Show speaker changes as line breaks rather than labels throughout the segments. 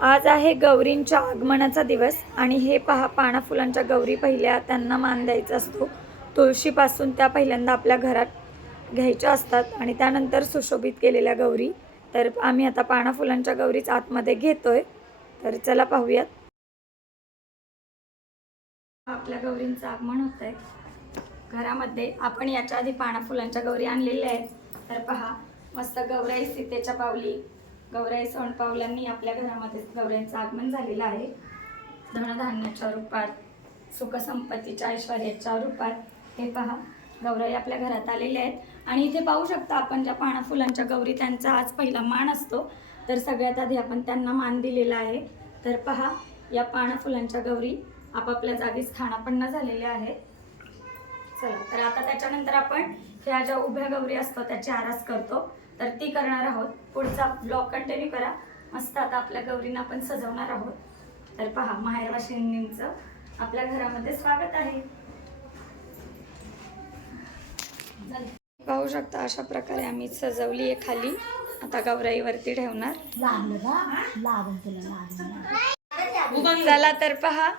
आज आहे गौरींच्या आगमनाचा दिवस आणि हे पहा पाना फुलांच्या गौरी पहिल्या त्यांना मान द्यायचा असतो. तुळशीपासून त्या पहिल्यांदा आपल्या घरात घ्यायच्या असतात आणि त्यानंतर सुशोभित केलेल्या गौरी. तर आम्ही आता पाना फुलांच्या गौरीच आतमध्ये घेतोय. तर चला पाहूयात. आपल्या गौरींचं आगमन होत आहे घरामध्ये आपण याच्या आधी पाना फुलांच्या गौरी आणलेल्या आहेत. तर पहा मस्त गौराई सीतेच्या पावली. गौराई सोनपावलांनी आपल्या घरामध्ये गौराईंचं आगमन झालेलं आहे. धनधान्याच्या रूपात सुखसंपत्तीच्या ऐश्वर्याच्या रूपात हे पहा गौराई आपल्या घरात आलेले आहेत. आणि इथे पाहू शकता आपण ज्या पाना फुलांच्या गौरी त्यांचा आज पहिला मान असतो तर सगळ्यात आधी आपण त्यांना मान दिलेला आहे. तर पहा या पाना फुलांच्या गौरी आपापल्या जागी स्थानापन्न झालेल्या आहेत. चला तर आता त्याच्यानंतर आपण ह्या ज्या उभ्या गौरी असतो त्याची आरास करतो. तर ती करणार आहोत. पुढचा ब्लॉग कंटिन्यू करा. मस्त आता आपल्या गौरींना आपण सजवणार आहोत. तर पहा माहेरवाशिनींचं आपल्या घरामध्ये स्वागत आहे. पाहू शकता अशा प्रकारे आम्ही सजवली आहे खाली. आता गौराईवरती ठेवणार. चला तर पहा.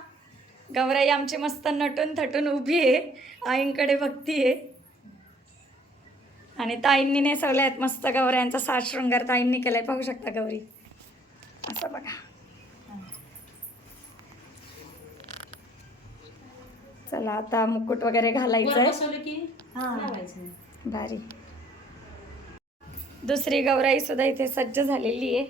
गौराई आमची मस्त नटून थटून उभी आहे. आईंकडे बघतीये. आणि ताईंनी नेसवल्या आहेत मस्त गौरायांचा साज शृंगार ताईंनी केलाय. पाहू शकता गौरी. असं बघा. चला आता मुकुट वगैरे
हा.
लावायचं.
भारी. दुसरी गौराई सुद्धा इथे सज्ज झालेली आहे.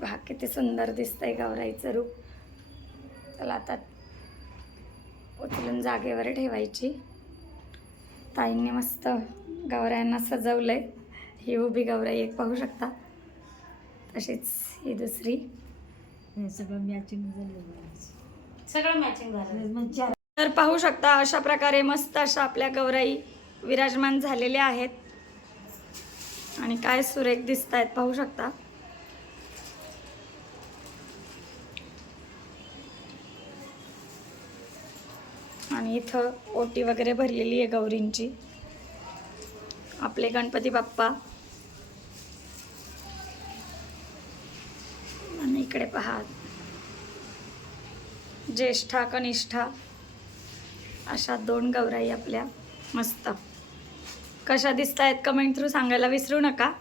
पहा किती सुंदर दिसतंय गौराईचं रूप. चला आता उचलून जागेवर ठेवायची. ताईंनी मस्त गौरायांना सजवलंय. ही उभी गौराई एक पाहू शकता. तशीच ही दुसरी.
हे सगळं मॅचिंग झालं
सगळं मॅचिंग झालं.
तर पाहू शकता अशा प्रकारे मस्त अशा आपल्या गौराई विराजमान झालेल्या आहेत. आणि काय सुरेख दिसत आहेत पाहू शकता. आणि इथं ओटी वगैरे भरलेली आहे गौरींची. आपले गणपती बाप्पा. आणि इकडे पहा. ज्येष्ठा कनिष्ठा अशा दोन गौराई आपल्या मस्त. कशा दिसत आहेत कमेंट थ्रू सांगायला विसरू नका.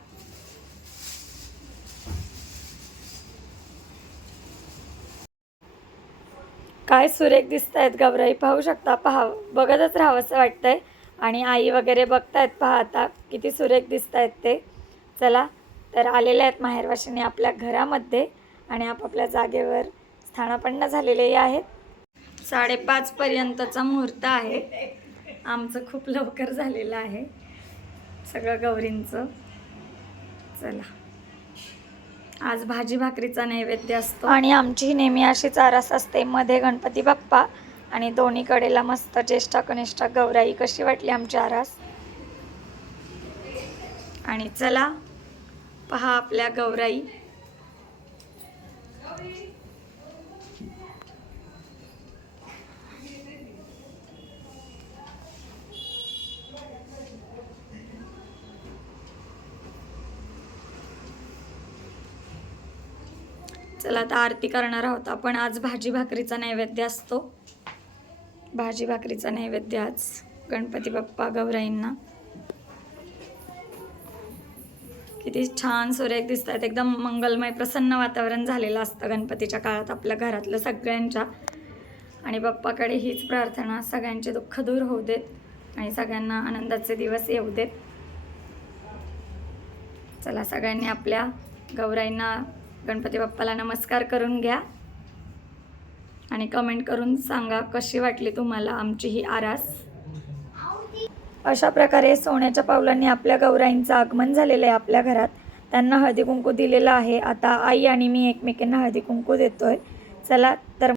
काय सुरेख दिसत आहेत गौराई पाहू शकता पहा बघतच राहावंसं वाटतंय. आणि आई वगैरे बघतायत पहा आता किती सुरेख दिसत आहेत ते. चला तर आलेले आहेत माहेरवाशिनी आपल्या घरामध्ये आणि आपापल्या जागेवर स्थानापन्न झालेले आहेत. साडेपाचपर्यंतचा मुहूर्त आहे. आमचं खूप लवकर झालेलं आहे. सगळं गौरींचं. चला. आज भाजी भाकरीचा नैवेद्य असतो. आणि आमची नेहमी अशीच आरास असते मध्ये गणपती बाप्पा आणि दोन्ही कडेला मस्त ज्येष्ठा कनिष्ठा गौराई कशी वाटली आमची आरास? आणि चला पहा आपल्या गौराई. चला आता आरती करणार आहोत. आपण आज भाजी भाकरीचा नैवेद्य असतो. भाजी भाकरीचा नैवेद्य आज गणपती बाप्पा गौराईंना. किती छान सूर्य दिसत आहेत एकदम मंगलमय प्रसन्न वातावरण झालेलं असतं गणपतीच्या काळात आपल्या घरातलं सगळ्यांच्या. आणि बाप्पाकडे हीच प्रार्थना सगळ्यांचे दुःख दूर होऊ देत आणि सगळ्यांना आनंदाचे दिवस येऊ देत. चला सगळ्यांनी आपल्या गौराईंना गणपती बाप्पाला नमस्कार करून घ्या. आणि कमेंट करून सांगा कशी वाटली तुम्हाला आमची ही आरास? अशा प्रकारे सोन्याच्या पावलांनी आपल्या गौराईंचं आगमन झालेलं आहे आपल्या घरात. त्यांना हळदी कुंकू दिलेलं आहे. आता आई आणि मी एकमेकींना हळदी कुंकू देतोय. चला तर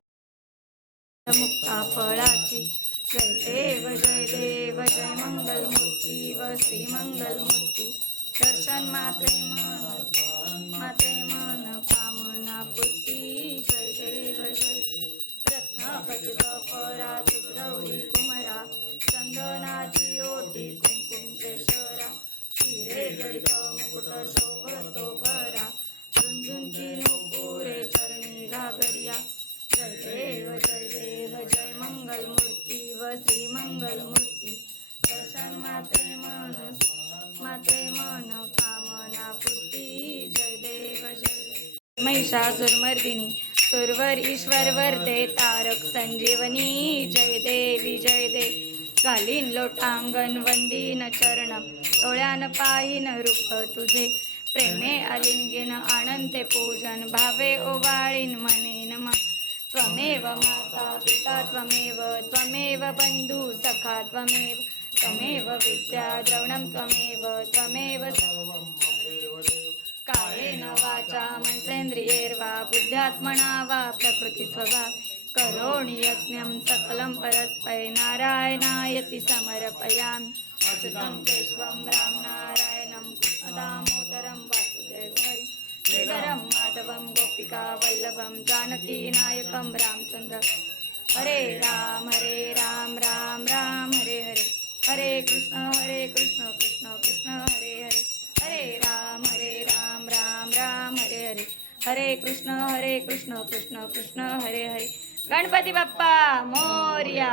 मुक्ता फळाची जय देव जय देव जय व श्री मंगल मूर्ती दर्शन माते मन माते मन कामना पुती जय देव जय रत्नपती गपरा तुझी कुमरा चंदनाची ओटी कुंकुम केशरा. हिरे गैद मुकुट शोभतो बरा झुंझुंची नुपुरे चरणी घागरिया. जय देव जय देव जय मंगल मूर्ती व श्री मंगल मूर्ती दर्शन माते मन माते मन कामना पुती जय देव जय महिषासुरमर्दिनी सुरवर ईश्वर वर्ते तारक संजीवनी जय देवी जय देव. घालीन लोटांगण वंदीन चरण डोळ्यान पायीन रूप तुझे. प्रेमे अलिंगिन आनंदे पूजन भावे ओवाळीन मने मा त्वमेव माता पिता त्वमेव त्वमेव बंधू सखा त्वमेव. त्वमेव विद्या द्रवणं त्वमेव त्वमेव कालेन वाचा मनसेन्द्रियैर्वा बुद्ध्यात्मना वा प्रकृतिस्वभाव। करोणि यज्ञं सकलं परस्पै नारायणायति समर्पयामि। अच्युतं केशवं राम नारायणं दामोदरं वासुदेवहरि श्रीधरं माधवं गोपिका वल्लभं जानकीनायकं रामचन्द्र। हरे राम हरे राम राम राम हरे हरे। हरे कृष्ण हरे कृष्ण कृष्ण कृष्ण हरे हरे. हरे राम हरे राम राम राम हरे हरे. हरे कृष्ण हरे कृष्ण कृष्ण कृष्ण हरे हरे. गणपती बाप्पा मोर्या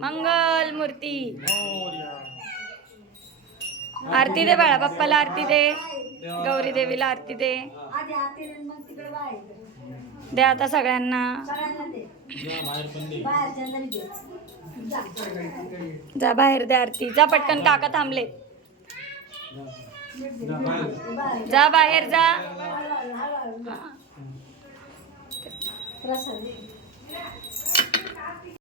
मंगल मूर्ती. आरती दे बाळा बाप्पाला आरती दे. गौरी देवीला आरती दे.
आधी आरती मग तिकडे बाहेर
दे. आता सगळ्यांना
जा.
बाहेर द्या आरती. जा पटकन काका थांबले. जा बाहेर जा.